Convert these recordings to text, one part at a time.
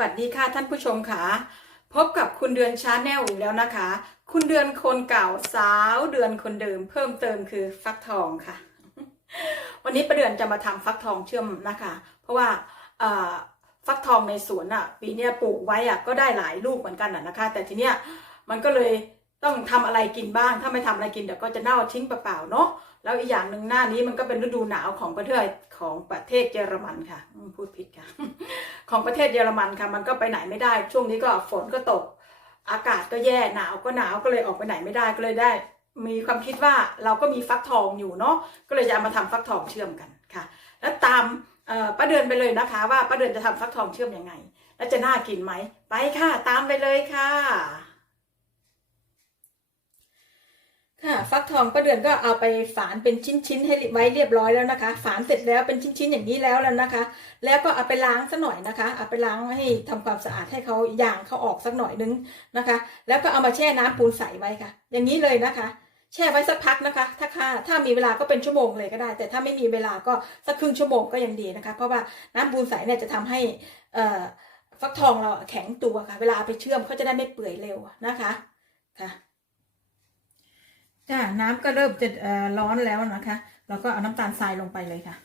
วัสดีค่ะท่านผู้ชมค่ะ พบกับคุณเดือนชาแนลอีกแล้วนะคะ คุณเดือนคนเก่าสาวเดือนคนเดิม เพิ่มเติมคือฟักทองค่ะ วันนี้ประเดือนจะมาทำฟักทองเชื่อมนะคะ เพราะว่าฟักทองในสวนอะ ปีนี้ปลูกไว้อะก็ได้หลายลูกเหมือนกันอะนะคะ แต่ทีเนี้ยมันก็เลยต้องทำอะไรกินบ้าง ถ้าไม่ทำอะไรกินเดี๋ยวก็จะเน่าทิ้งเปล่าๆเนาะแล้วอีกอย่างหนึ่งหน้านี้มันก็เป็นฤดูหนาวของประเทศของประเทศเยอรมันค่ะพูดผิดค่ะ ของประเทศเยอรมันค่ะ มันก็ไปไหนไม่ได้ ช่วงนี้ก็ฝนก็ตก อากาศก็แย่หนาวก็หนาวก็เลยออกไปไหนไม่ได้ก็เลยได้ มีความคิดว่าเราก็มีฟักทองอยู่เนาะก็เลยจะามาทำฟักทองเชื่อมกันค่ะ แล้วตามป้าเดือนไปเลยนะคะ ว่าป้าเดือนจะทำฟักทองเชื่อมยังไง แล้วจะน่ากินไหมไปค่ะ ตามไปเลยค่ะ ค่ะฟักทองป้าเดือนก็เอาไปฝานเป็นชิ้นๆให้ไว้เรียบร้อยแล้วนะคะ ฝานเสร็จแล้วเป็นชิ้นๆอย่างนี้แล้วแล้วนะคะ แล้วก็เอาไปล้างสักหน่อยนะคะ เอาไปล้างให้ทำความสะอาดให้เขาย่างเขาออกสักหน่อยนึงนะคะ แล้วก็เอามาแช่น้ำปูนใสไว้ค่ะ อย่างนี้เลยนะคะ แช่ไว้สักพักนะคะ ถ้าค่าถ้ามีเวลาก็เป็นชั่วโมงเลยก็ได้ แต่ถ้าไม่มีเวลาก็สักครึ่งชั่วโมงก็ยังดีนะคะ เพราะว่าน้ำปูนใสเนี่ยจะทำให้ฟักทองเราแข็งตัวค่ะ เวลาเอาไปเชื่อมเขาจะได้ไม่เปื่อยเร็วนะคะค่ะ จ้าน้ำก็เริ่มจะร้อนแล้วนะคะ เราก็เอาน้ำตาลทรายลงไปเลยค่ะ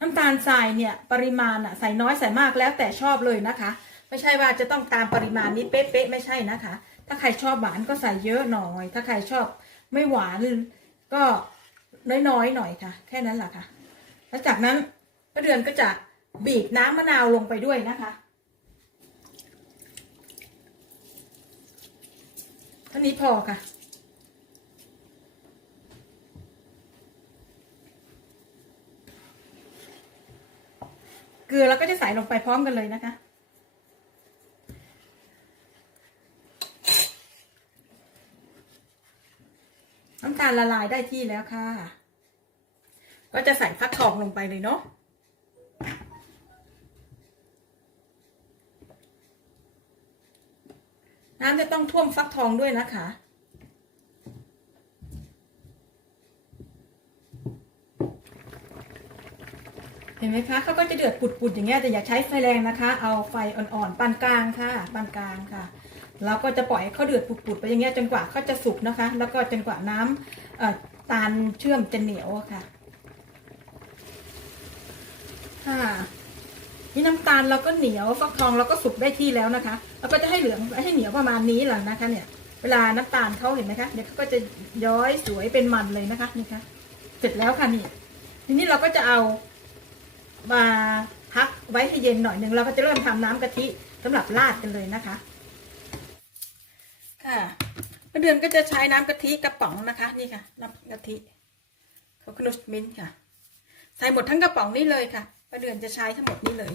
น้ำตาลทรายเนี่ยปริมาณอะใส่น้อยใส่มากแล้วแต่ชอบเลยนะคะ ไม่ใช่ว่าจะต้องตามปริมาณนี้เป๊ะๆไม่ใช่นะคะ ถ้าใครชอบหวานก็ใส่เยอะหน่อย ถ้าใครชอบไม่หวานก็น้อยๆหน่อยค่ะ แค่นั้นแหละค่ะ แล้วจากนั้นป้าเดือนก็จะบีบน้ำมะนาวลงไปด้วยนะคะ ท่านี้พอค่ะ เกลือเราก็จะใส่ลงไปพร้อมกันเลยนะคะ น้ำตาลละลายได้ที่แล้วค่ะ ก็จะใส่ฟักทองลงไปเลยเนาะ น้ำจะต้องท่วมฟักทองด้วยนะคะ เห็นไหมคะเขาก็จะเดือดปุดๆอย่างเงี้ยแต่อย่าใช้ไฟแรงนะคะ เอาไฟอ่อนๆปานกลางค่ะปานกลางค่ะแล้วก็จะปล่อยเขาเดือดปุดๆไปอย่างเงี้ยจนกว่าเขาจะสุกนะคะ แล้วก็จนกว่าน้ำเอ่อตาลเชื่อมจะเหนียวค่ะค่ะ นี่น้ำตาลเราก็เหนียวฟักทองเราก็สุกได้ที่แล้วนะคะเราก็จะให้เหลืองให้เหนียวประมาณนี้แหละนะคะ เนี่ย เวลาน้ำตาลเขาเห็นไหมคะเดี๋ยวเขาก็จะย้อยสวยเป็นมันเลยนะคะนี่คะเสร็จแล้วค่ะนี่ ทีนี้เราก็จะเอามาพักไว้ให้เย็นหน่อยหนึ่งเราก็จะเริ่มทำน้ำกะทิสำหรับราดกันเลยนะคะค่ะป้าเดือนก็จะใช้น้ำกะทิกระป๋องนะคะ นี่ค่ะน้ำกะทิเขาคนุสมินค่ะ ใส่หมดทั้งกระป๋องนี่เลยค่ะ ประเดือนจะใช้ทั้งหมดนี้เลย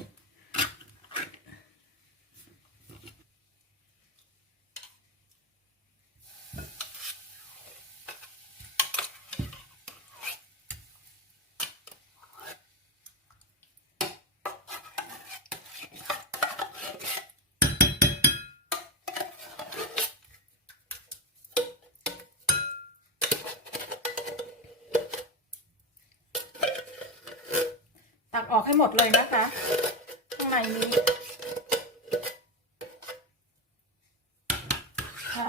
ออกให้หมดเลยนะคะ ข้างในนี้ค่ะ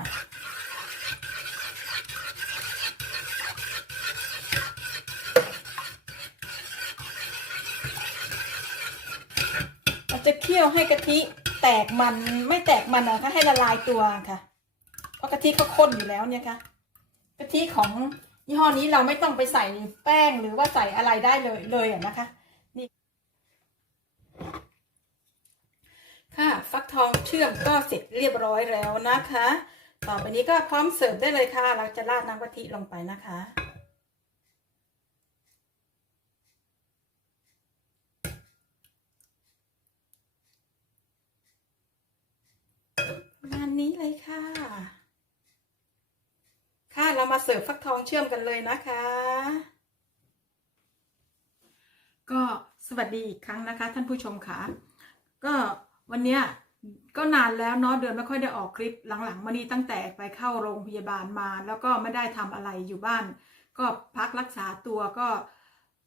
เราจะเคี่ยวให้กะทิแตกมันไม่แตกมันนะคะให้ละลายตัวค่ะ เพราะกะทิเขาข้นอยู่แล้วเนี่ยค่ะกะทิของยี่ห้อนี้เราไม่ต้องไปใส่แป้งหรือว่าใส่อะไรได้เลยเลยอะนะคะ นี่ ค่ะ ฟักทองเชื่อมก็เสร็จเรียบร้อยแล้วนะคะ ต่อไปนี้ก็พร้อมเสิร์ฟได้เลยค่ะ เราจะราดน้ำกะทิลงไปนะคะประมาณนี้เลยค่ะ ค่ะเรามาเสิร์ฟฟักทองเชื่อมกันเลยนะคะ ก็สวัสดีอีกครั้งนะคะ ท่านผู้ชมค่ะก็ วันเนี้ยก็นานแล้วเนาะเดือนไม่ค่อยได้ออกคลิปหลังๆมานี้ตั้งแต่ไปเข้าโรงพยาบาลมา แล้วก็ไม่ได้ทำอะไรอยู่บ้าน ก็พักรักษาตัวก็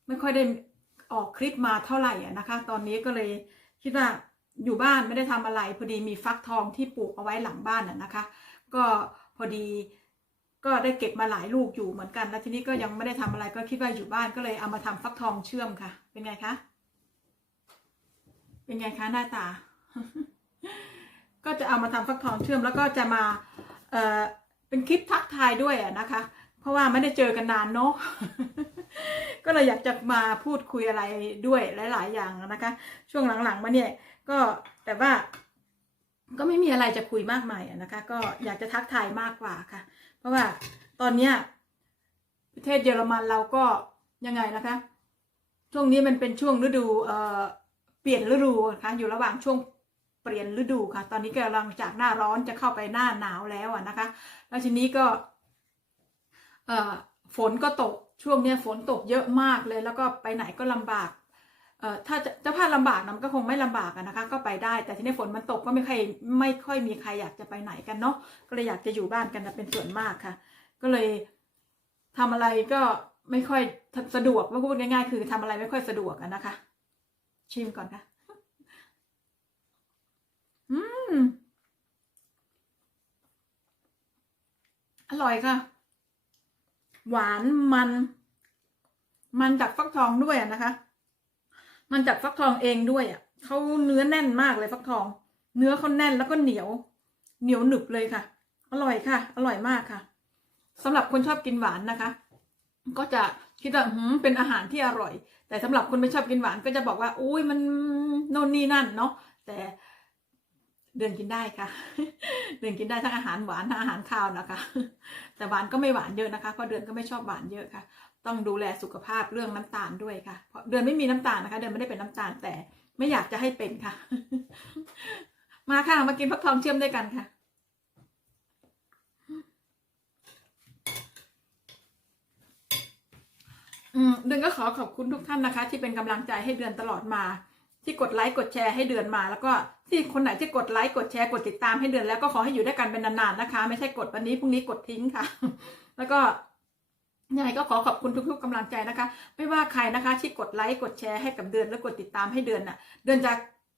ไม่ค่อยได้ออกคลิปมาเท่าไหร่อะนะคะ ตอนนี้ก็เลยคิดว่าอยู่บ้านไม่ได้ทำอะไร พอดีมีฟักทองที่ปลูกเอาไว้หลังบ้านอะนะคะ ก็พอดีก็ได้เก็บมาหลายลูกอยู่เหมือนกัน แล้วทีนี้ก็ยังไม่ได้ทำอะไรก็คิดว่าอยู่บ้านก็เลยเอามาทำฟักทองเชื่อมค่ะ เป็นไงคะ เป็นไงคะหน้าตา ก็จะเอามาทำฟักทองเชื่อมแล้วก็จะมาเอ่อเป็นคลิปทักทายด้วยอะนะคะ เพราะว่าไม่ได้เจอกันนานเนาะก็เลยอยากจะมาพูดคุยอะไรด้วยหลาย ๆ อย่างนะคะ ช่วงหลังๆมาเนี่ย ก็แต่ว่า ก็ไม่มีอะไรจะคุยมากมายอะนะคะ ก็อยากจะทักทายมากกว่าค่ะ เพราะว่าตอนเนี้ยประเทศเยอรมันเราก็ยังไงนะคะ ช่วงนี้มันเป็นช่วงฤดูเอ่อเปลี่ยนฤดูนะคะอยู่ระหว่างช่วง เปลี่ยนฤดูค่ะ ตอนนี้กำลังจากหน้าร้อนจะเข้าไปหน้าหนาวแล้วอะนะคะ แล้วทีนี้ก็เอ่อฝนก็ตกช่วงนี้ฝนตกเยอะมากเลย แล้วก็ไปไหนก็ลำบากเอ่อถ้าจะพาดลำบากนะมันก็คงไม่ลำบากนะคะ ก็ไปได้ แต่ทีนี้ฝนมันตกก็ไม่ค่อยไม่ค่อยมีใครอยากจะไปไหนกันเนาะก็เลยอยากจะอยู่บ้านกันนะเป็นส่วนมากค่ะ ก็เลยทำอะไรก็ไม่ค่อยสะดวกว่าพูดง่ายๆ คือทำอะไรไม่ค่อยสะดวกนะคะ ชิมก่อนค่ะ อื มอร่อยค่ะ หวานมัน มันจากฟักทองด้วยนะคะ มันจากฟักทองเองด้วยอะเขาเนื้อแน่นมากเลยฟักทอง เนื้อเขาแน่นแล้วก็เหนียว เหนียวหนึบเลยค่ะ อร่อยค่ะ อร่อยมากค่ะสำหรับคนชอบกินหวานนะคะ ก็จะคิดว่าหืมเป็นอาหารที่อร่อย แต่สำหรับคนไม่ชอบกินหวานก็จะบอกว่า อุ้ยมันโน่นนี่นั่นเนาะแต่ เดือนกินได้ค่ะ เดือนกินได้ทั้งอาหารหวานทั้งอาหารคาวนะคะ แต่หวานก็ไม่หวานเยอะนะคะเพราะเดือนก็ไม่ชอบหวานเยอะค่ะ ต้องดูแลสุขภาพเรื่องน้ำตาลด้วยค่ะ เพราะเดือนไม่มีน้ำตาลนะคะ เดือนไม่ได้เป็นน้ำตาลแต่ไม่อยากจะให้เป็นค่ะ มาค่ะมากินฟักทองเชื่อมด้วยกันค่ะอืมเดือนก็ขอขอบคุณทุกท่านนะคะ ที่เป็นกำลังใจให้เดือนตลอดมา ที่กดไลค์กดแชร์ให้เดือนมา แล้วก็ที่คนไหนที่กดไลค์กดแชร์กดติดตามให้เดือนแล้วก็ขอให้อยู่ด้วยกันเป็นนานๆนะคะ ไม่ใช่กดวันนี้พรุ่งนี้กดทิ้งค่ะ แล้วก็ยังไงก็ขอขอบคุณทุกๆกำลังใจนะคะ ไม่ว่าใครนะคะ ที่กดไลค์กดแชร์ให้กับเดือนและกดติดตามให้เดือนน่ะ เดือนจะ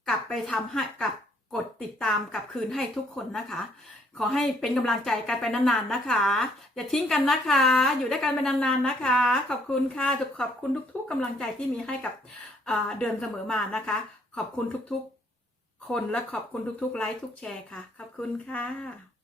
กลับไปทำให้กลับกดติดตามกลับคืนให้ทุกคนนะคะ ขอให้เป็นกำลังใจกันไปนานๆนะคะ อย่าทิ้งกันนะคะ อยู่ด้วยกันไปนานๆนะคะ ขอบคุณค่ะขอบคุณทุก ๆกำลังใจที่มีให้กับเอ่อเดือนเสมอมานะคะ ขอบคุณทุกๆ คนและขอบคุณทุกๆ ไลค์ทุกแชร์ค่ะ ขอบคุณค่ะ